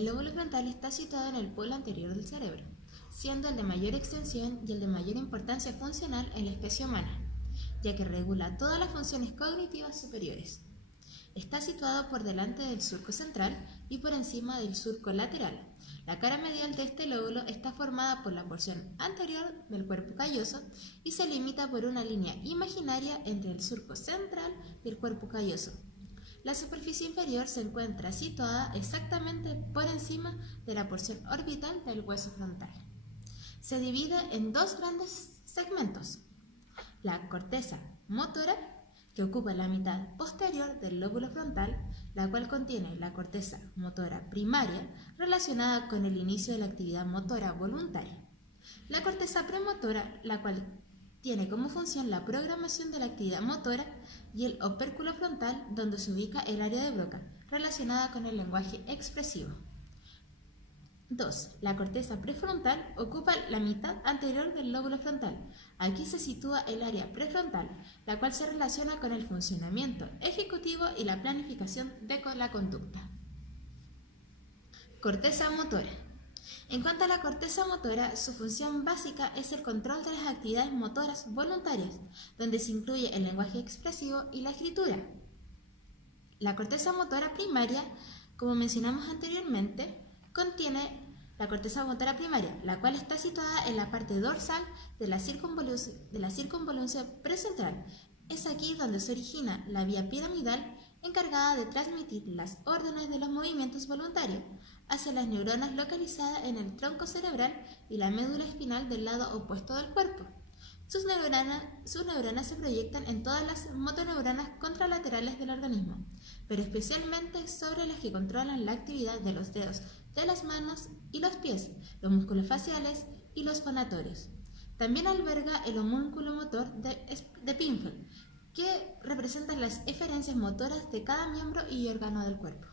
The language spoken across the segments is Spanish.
El lóbulo frontal está situado en el polo anterior del cerebro, siendo el de mayor extensión y el de mayor importancia funcional en la especie humana, ya que regula todas las funciones cognitivas superiores. Está situado por delante del surco central y por encima del surco lateral. La cara medial de este lóbulo está formada por la porción anterior del cuerpo calloso y se limita por una línea imaginaria entre el surco central y el cuerpo calloso. La superficie inferior se encuentra situada exactamente por encima de la porción orbital del hueso frontal. Se divide en dos grandes segmentos: la corteza motora, que ocupa la mitad posterior del lóbulo frontal, la cual contiene la corteza motora primaria relacionada con el inicio de la actividad motora voluntaria. La corteza premotora, la cual tiene como función la programación de la actividad motora, y el opérculo frontal, donde se ubica el área de Broca, relacionada con el lenguaje expresivo. 2. La corteza prefrontal ocupa la mitad anterior del lóbulo frontal. Aquí se sitúa el área prefrontal, la cual se relaciona con el funcionamiento ejecutivo y la planificación de la conducta. Corteza motora. En cuanto a la corteza motora, su función básica es el control de las actividades motoras voluntarias, donde se incluye el lenguaje expresivo y la escritura. La corteza motora primaria, como mencionamos anteriormente, contiene la corteza motora primaria, la cual está situada en la parte dorsal de la circunvolución precentral. Es aquí donde se origina la vía piramidal, encargada de transmitir las órdenes de los movimientos voluntarios hacia las neuronas localizadas en el tronco cerebral y la médula espinal del lado opuesto del cuerpo. Sus neuronas se proyectan en todas las motoneuronas contralaterales del organismo, pero especialmente sobre las que controlan la actividad de los dedos de las manos y los pies, los músculos faciales y los fonatorios. También alberga el homúnculo motor de Pinfield, que representa las eferencias motoras de cada miembro y órgano del cuerpo.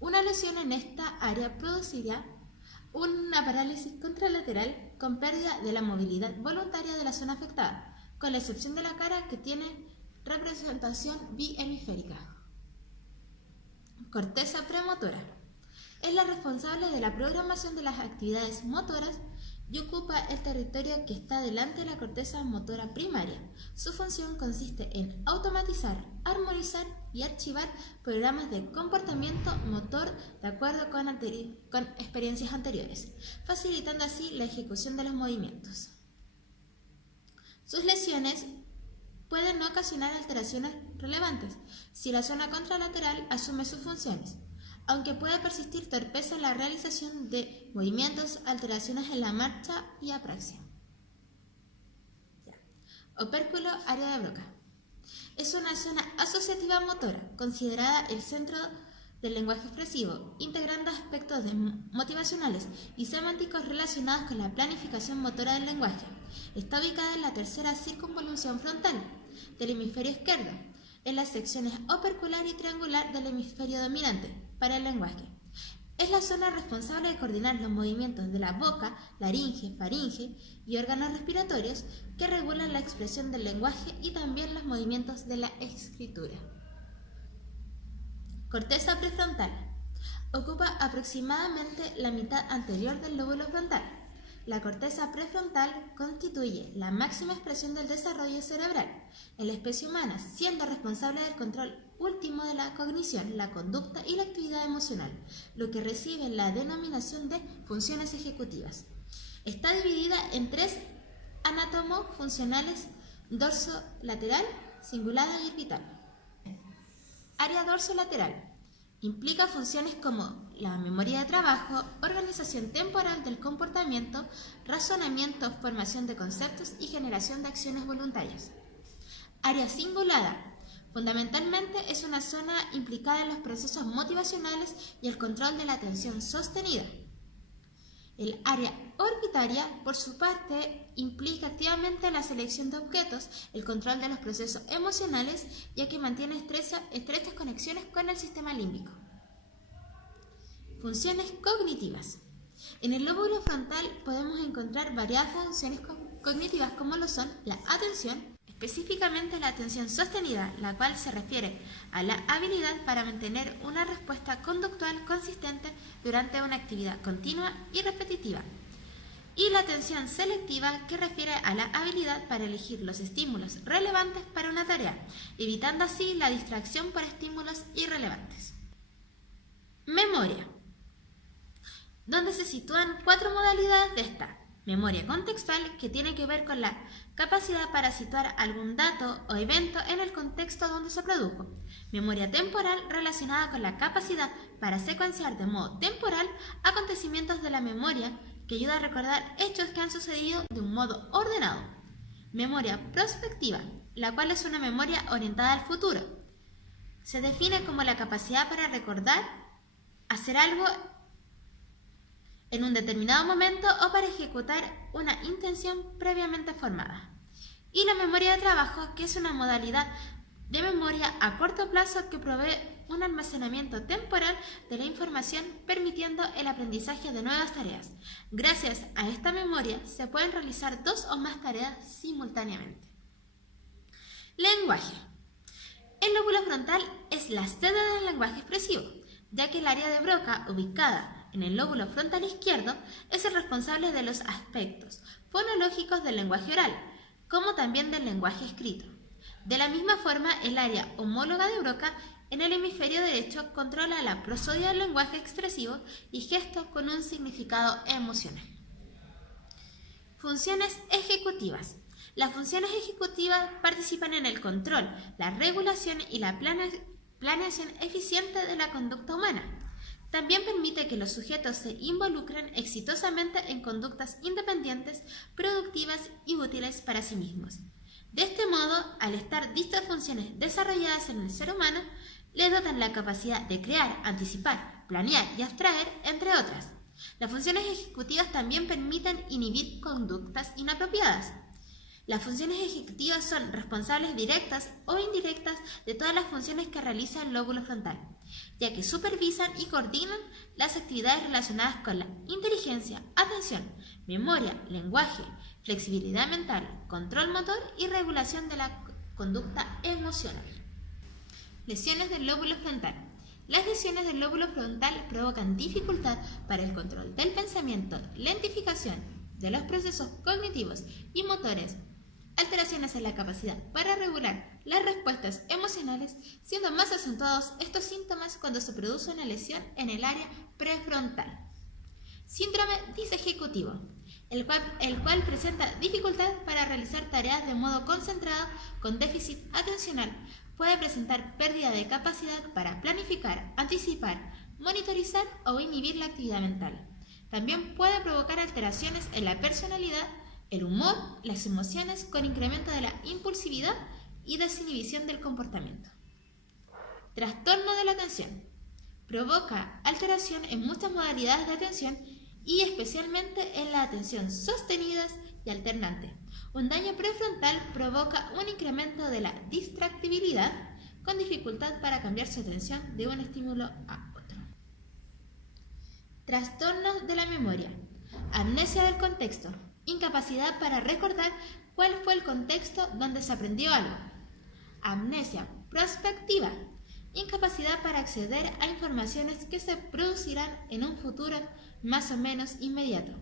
Una lesión en esta área produciría una parálisis contralateral con pérdida de la movilidad voluntaria de la zona afectada, con la excepción de la cara, que tiene representación bihemisférica. Corteza premotora. Es la responsable de la programación de las actividades motoras y ocupa el territorio que está delante de la corteza motora primaria. Su función consiste en automatizar, armonizar y archivar programas de comportamiento motor de acuerdo con experiencias anteriores, facilitando así la ejecución de los movimientos. Sus lesiones pueden ocasionar alteraciones relevantes si la zona contralateral asume sus funciones, aunque puede persistir torpeza en la realización de movimientos, alteraciones en la marcha y apraxia. Opérculo, área de Broca. Es una zona asociativa motora, considerada el centro del lenguaje expresivo, integrando aspectos motivacionales y semánticos relacionados con la planificación motora del lenguaje. Está ubicada en la tercera circunvolución frontal del hemisferio izquierdo, en las secciones opercular y triangular del hemisferio dominante para el lenguaje. Es la zona responsable de coordinar los movimientos de la boca, laringe, faringe y órganos respiratorios, que regulan la expresión del lenguaje y también los movimientos de la escritura. Corteza prefrontal. Ocupa aproximadamente la mitad anterior del lóbulo frontal. La corteza prefrontal constituye la máxima expresión del desarrollo cerebral en la especie humana, siendo responsable del control último de la cognición, la conducta y la actividad emocional, lo que recibe la denominación de funciones ejecutivas. Está dividida en tres anatomofuncionales: dorso-lateral, cingulada y orbital. Área dorsolateral. Implica funciones como la memoria de trabajo, organización temporal del comportamiento, razonamiento, formación de conceptos y generación de acciones voluntarias. Área cingulada. Fundamentalmente es una zona implicada en los procesos motivacionales y el control de la atención sostenida. El área orbitaria, por su parte, implica activamente la selección de objetos, el control de los procesos emocionales, ya que mantiene estrechas conexiones con el sistema límbico. Funciones cognitivas. En el lóbulo frontal podemos encontrar variadas funciones cognitivas, como lo son la atención, específicamente la atención sostenida, la cual se refiere a la habilidad para mantener una respuesta conductual consistente durante una actividad continua y repetitiva. Y la atención selectiva, que refiere a la habilidad para elegir los estímulos relevantes para una tarea, evitando así la distracción por estímulos irrelevantes. Memoria, donde se sitúan 4 modalidades de esta. Memoria contextual, que tiene que ver con la capacidad para situar algún dato o evento en el contexto donde se produjo. Memoria temporal, relacionada con la capacidad para secuenciar de modo temporal acontecimientos de la memoria, que ayuda a recordar hechos que han sucedido de un modo ordenado. Memoria prospectiva, la cual es una memoria orientada al futuro. Se define como la capacidad para recordar, hacer algo en un determinado momento o para ejecutar una intención previamente formada. Y la memoria de trabajo, que es una modalidad de memoria a corto plazo que provee un almacenamiento temporal de la información, permitiendo el aprendizaje de nuevas tareas. Gracias a esta memoria se pueden realizar 2 o más tareas simultáneamente. Lenguaje. El lóbulo frontal es la sede del lenguaje expresivo, ya que el área de Broca, ubicada en el lóbulo frontal izquierdo, es el responsable de los aspectos fonológicos del lenguaje oral, como también del lenguaje escrito. De la misma forma, el área homóloga de Broca en el hemisferio derecho controla la prosodia del lenguaje expresivo y gestos con un significado emocional. Funciones ejecutivas. Las funciones ejecutivas participan en el control, la regulación y la planeación eficiente de la conducta humana. También permite que los sujetos se involucren exitosamente en conductas independientes, productivas y útiles para sí mismos. De este modo, al estar distintas funciones desarrolladas en el ser humano, le dotan la capacidad de crear, anticipar, planear y abstraer, entre otras. Las funciones ejecutivas también permiten inhibir conductas inapropiadas. Las funciones ejecutivas son responsables directas o indirectas de todas las funciones que realiza el lóbulo frontal, ya que supervisan y coordinan las actividades relacionadas con la inteligencia, atención, memoria, lenguaje, flexibilidad mental, control motor y regulación de la conducta emocional. Lesiones del lóbulo frontal. Las lesiones del lóbulo frontal provocan dificultad para el control del pensamiento, lentificación de los procesos cognitivos y motores, alteraciones en la capacidad para regular las respuestas emocionales, siendo más acentuados estos síntomas cuando se produce una lesión en el área prefrontal. Síndrome disejecutivo, el cual presenta dificultad para realizar tareas de modo concentrado con déficit atencional. Puede presentar pérdida de capacidad para planificar, anticipar, monitorizar o inhibir la actividad mental. También puede provocar alteraciones en la personalidad, el humor, las emociones, con incremento de la impulsividad y desinhibición del comportamiento. Trastorno de la atención. Provoca alteración en muchas modalidades de atención y especialmente en la atención sostenidas y alternante. Un daño prefrontal provoca un incremento de la distractibilidad con dificultad para cambiar su atención de un estímulo a otro. Trastornos de la memoria. Amnesia del contexto. Incapacidad para recordar cuál fue el contexto donde se aprendió algo. Amnesia prospectiva. Incapacidad para acceder a informaciones que se producirán en un futuro más o menos inmediato.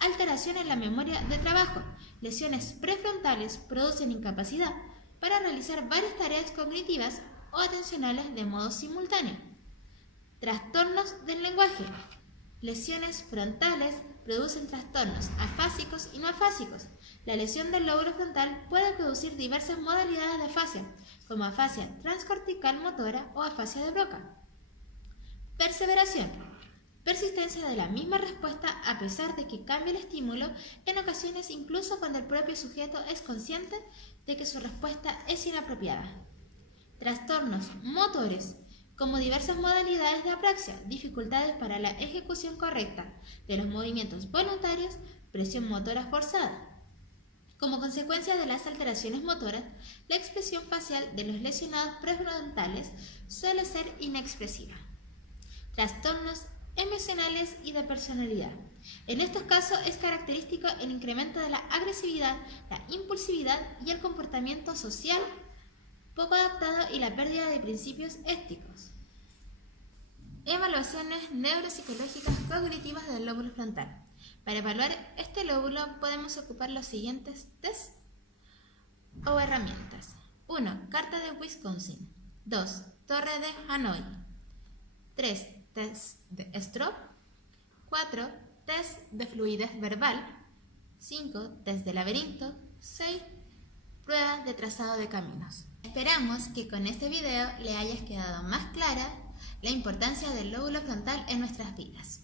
Alteración en la memoria de trabajo. Lesiones prefrontales producen incapacidad para realizar varias tareas cognitivas o atencionales de modo simultáneo. Trastornos del lenguaje. Lesiones frontales producen trastornos afásicos y no afásicos. La lesión del lóbulo frontal puede producir diversas modalidades de afasia, como afasia transcortical motora o afasia de Broca. Perseveración. Persistencia de la misma respuesta a pesar de que cambie el estímulo, en ocasiones incluso cuando el propio sujeto es consciente de que su respuesta es inapropiada. Trastornos motores, como diversas modalidades de apraxia, dificultades para la ejecución correcta de los movimientos voluntarios, presión motora forzada. Como consecuencia de las alteraciones motoras, la expresión facial de los lesionados prefrontales suele ser inexpresiva. Trastornos emocionales y de personalidad. En estos casos es característico el incremento de la agresividad, la impulsividad y el comportamiento social poco adaptado y la pérdida de principios éticos. Evaluaciones neuropsicológicas cognitivas del lóbulo frontal. Para evaluar este lóbulo podemos ocupar los siguientes tests o herramientas. 1. Carta de Wisconsin. 2. Torre de Hanoi. 3. Test de Stroop. 4. Test de fluidez verbal. 5. Test de laberinto. 6. Prueba de trazado de caminos. Esperamos que con este video le haya quedado más clara la importancia del lóbulo frontal en nuestras vidas.